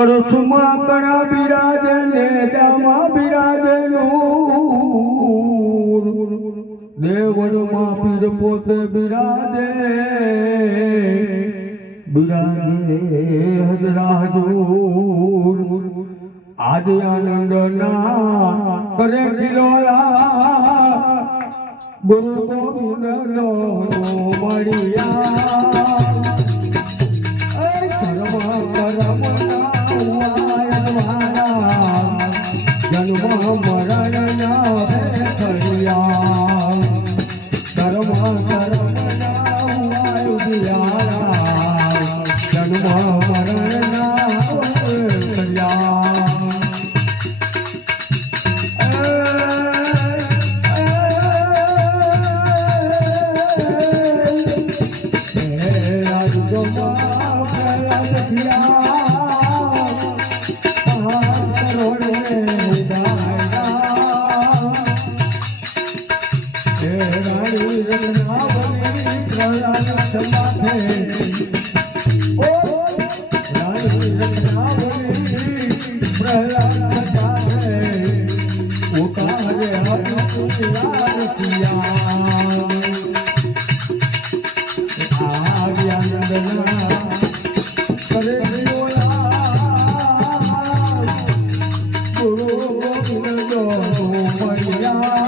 કળશુમાં કણા બિરાજે ને દામાં બિરાજે નૂર દેવળમાં પીર પોતે બિરાજે બિરાજે હજરા હજૂર આદિ આનંદના કરે કિલોલા ગુરુ ગોવિંદનો મળ્યા જન્મ મરણ ખડિયા કર્મ જન્મ મરણ ગુરુ ગોવિંદ મળ્યા